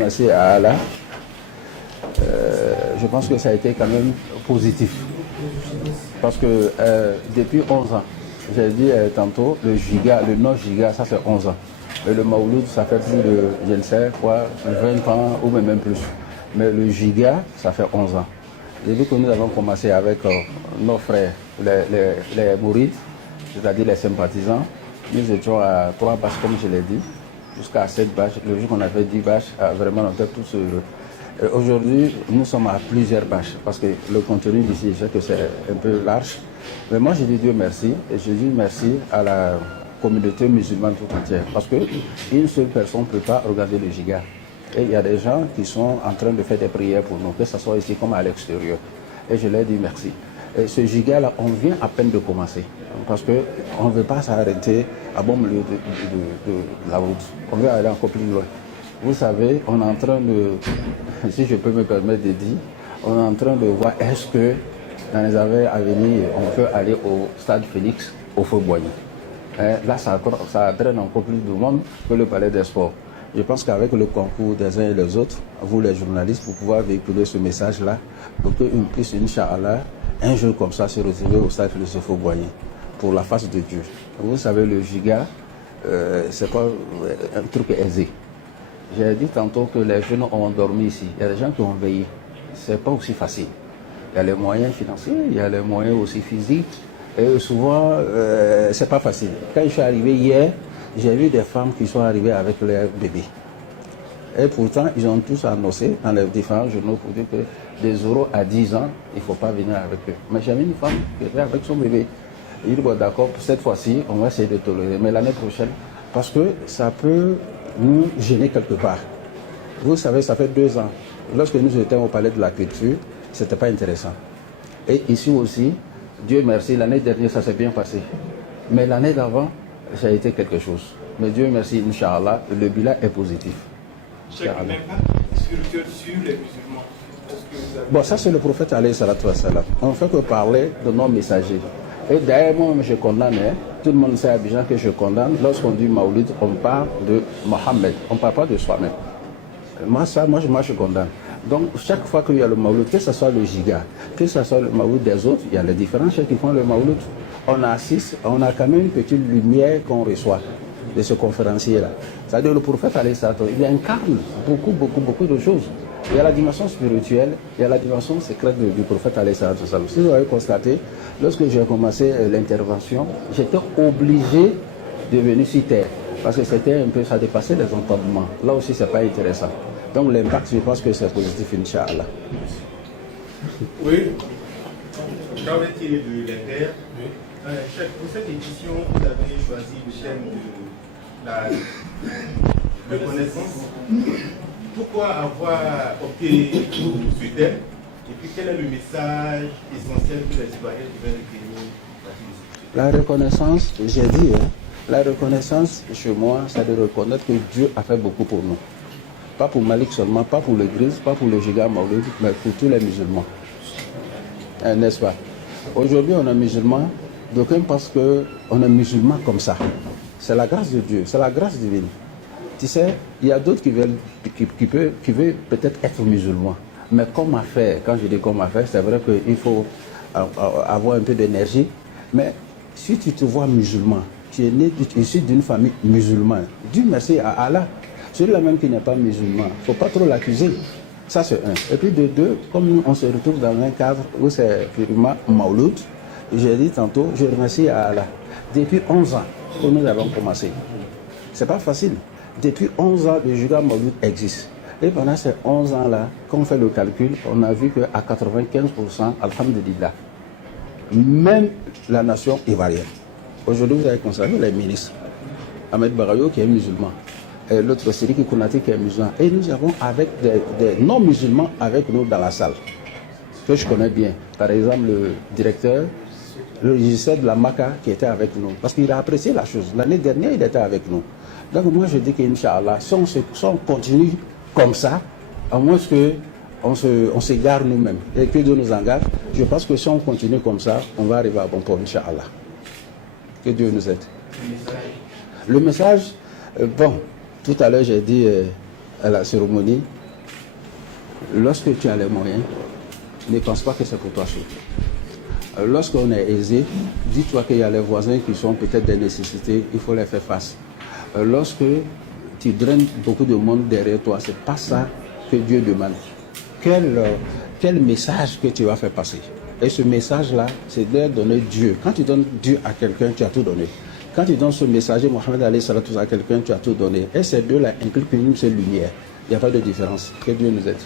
remercie à Allah. Je pense que ça a été quand même positif. Parce que depuis 11 ans, j'ai dit tantôt, le 9 giga, ça fait 11 ans. Et le Maouloud, ça fait plus de, je ne sais quoi, 20 ans ou même plus. Mais le giga, ça fait 11 ans. Depuis que nous avons commencé avec nos frères, les mourides, c'est-à-dire les sympathisants, nous étions à 3 bâches, comme je l'ai dit, jusqu'à 7 bâches. Le jour qu'on a fait 10 bâches, vraiment, on était tous heureux. Aujourd'hui, nous sommes à plusieurs bâches, parce que le contenu d'ici, je sais que c'est un peu large. Mais moi, je dis Dieu merci, et je dis merci à la communauté musulmane tout entière, parce qu'une seule personne ne peut pas regarder le giga. Et il y a des gens qui sont en train de faire des prières pour nous, que ce soit ici comme à l'extérieur. Et je leur dis merci. Et ce giga-là, on vient à peine de commencer, parce qu'on ne veut pas s'arrêter à bon milieu de la route. On veut aller encore plus loin. Vous savez, on est en train de, si je peux me permettre de dire, on est en train de voir est-ce que dans les années à venir, on peut aller au stade Félix, au Feu-Boigny. Là, ça draine encore plus de monde que le palais des sports. Je pense qu'avec le concours des uns et des autres, vous les journalistes, pour pouvoir véhiculer ce message-là, pour qu'on puisse, Inch'Allah, un jour comme ça, se retrouver au stade Félix au Feu-Boigny, pour la face de Dieu. Vous savez, le giga, c'est pas un truc aisé. J'ai dit tantôt que les jeunes ont dormi ici. Il y a des gens qui ont veillé. Ce n'est pas aussi facile. Il y a les moyens financiers, il y a les moyens aussi physiques. Et souvent, ce n'est pas facile. Quand je suis arrivé hier, j'ai vu des femmes qui sont arrivées avec leurs bébés. Et pourtant, ils ont tous annoncé dans les différents journaux pour dire que des euros à 10 ans, il ne faut pas venir avec eux. Mais j'avais une femme qui était avec son bébé. Il dit, bon, d'accord, cette fois-ci, on va essayer de tolérer. Mais l'année prochaine, parce que ça peut nous gêner quelque part. Vous savez, ça fait 2 ans. Lorsque nous étions au Palais de la Culture, ce n'était pas intéressant. Et ici aussi, Dieu merci, l'année dernière, ça s'est bien passé. Mais l'année d'avant, ça a été quelque chose. Mais Dieu merci, Inch'Allah, le bilan est positif. Quel impact spirituel sur les musulmans? Bon, ça c'est le prophète alayhi salatu wassalam. On ne fait que parler de nos messagers. Et d'ailleurs, moi, je condamne, tout le monde sait à Abidjan que je condamne. Lorsqu'on dit Maouloud, on parle de Mohammed, on ne parle pas de soi-même. Moi, je condamne. Donc, chaque fois qu'il y a le Maouloud, que ce soit le giga, que ce soit le Maouloud des autres, il y a les différents chefs qui font le Maouloud. On assiste, on a quand même une petite lumière qu'on reçoit de ce conférencier-là. C'est-à-dire le prophète, il incarne beaucoup de choses. Il y a la dimension spirituelle, il y a la dimension secrète du prophète. Si vous avez constaté, lorsque j'ai commencé l'intervention, j'étais obligé de venir sur terre. Parce que c'était un peu, ça dépassait les entendements. Là aussi, ce n'est pas intéressant. Donc l'impact, je pense que c'est positif, Inch'Allah. Oui. Dans le tiré de l'Inter, pour cette édition, vous avez choisi le thème de la reconnaissance. Pourquoi avoir opté pour ce thème? Et puis quel est le message essentiel que les citoyens devaient retenir? La reconnaissance, j'ai dit, la reconnaissance chez moi, c'est de reconnaître que Dieu a fait beaucoup pour nous. Pas pour Malik seulement, pas pour l'église, pas pour le giga Maouloud, mais pour tous les musulmans. N'est-ce pas? Aujourd'hui, on est musulman, d'aucuns pensent qu'on est musulman comme ça. C'est la grâce de Dieu, c'est la grâce divine. Tu sais, il y a d'autres qui veulent peut-être être musulmans. Mais comment faire? Quand je dis comment faire, c'est vrai qu'il faut avoir un peu d'énergie. Mais si tu te vois musulman, tu es né issu d'une famille musulmane, Dieu merci à Allah. Celui-là même qui n'est pas musulman, il ne faut pas trop l'accuser. Ça, c'est un. Et puis de deux, comme nous, on se retrouve dans un cadre où c'est purement Maouloud, j'ai dit tantôt, je remercie à Allah. Depuis 11 ans que nous avons commencé. Ce n'est pas facile. Depuis 11 ans, le giga Maouloud existe. Et pendant ces 11 ans-là, quand on fait le calcul, on a vu qu'à 95%, alhamdulillah, même la nation ivoirienne. Aujourd'hui, vous avez constaté les ministres. Ahmed Barayo qui est musulman. Et l'autre, Siriki Kounati qui est musulman. Et nous avons avec des non-musulmans avec nous dans la salle, que je connais bien. Par exemple, le directeur, le régisseur de la MACA qui était avec nous. Parce qu'il a apprécié la chose. L'année dernière, il était avec nous. Donc moi, je dis qu'Inch'Allah, si on continue comme ça, à moins qu'on s'égare nous-mêmes et que Dieu nous en garde, je pense que si on continue comme ça, on va arriver à bon port, Inch'Allah. Que Dieu nous aide. Le message, bon, tout à l'heure j'ai dit à la cérémonie, lorsque tu as les moyens, ne pense pas que c'est pour toi seul. Lorsqu'on est aisé, dis-toi qu'il y a les voisins qui sont peut-être des nécessités, il faut les faire face. Lorsque tu draines beaucoup de monde derrière toi, c'est pas ça que Dieu demande. Quel message que tu vas faire passer? Et ce message-là, c'est de donner Dieu. Quand tu donnes Dieu à quelqu'un, tu as tout donné. Quand tu donnes ce messager, Mohamed alayhi salatu à quelqu'un, tu as tout donné. Et ces deux-là inculquent une seule lumière. Il n'y a pas de différence. Que Dieu nous aide.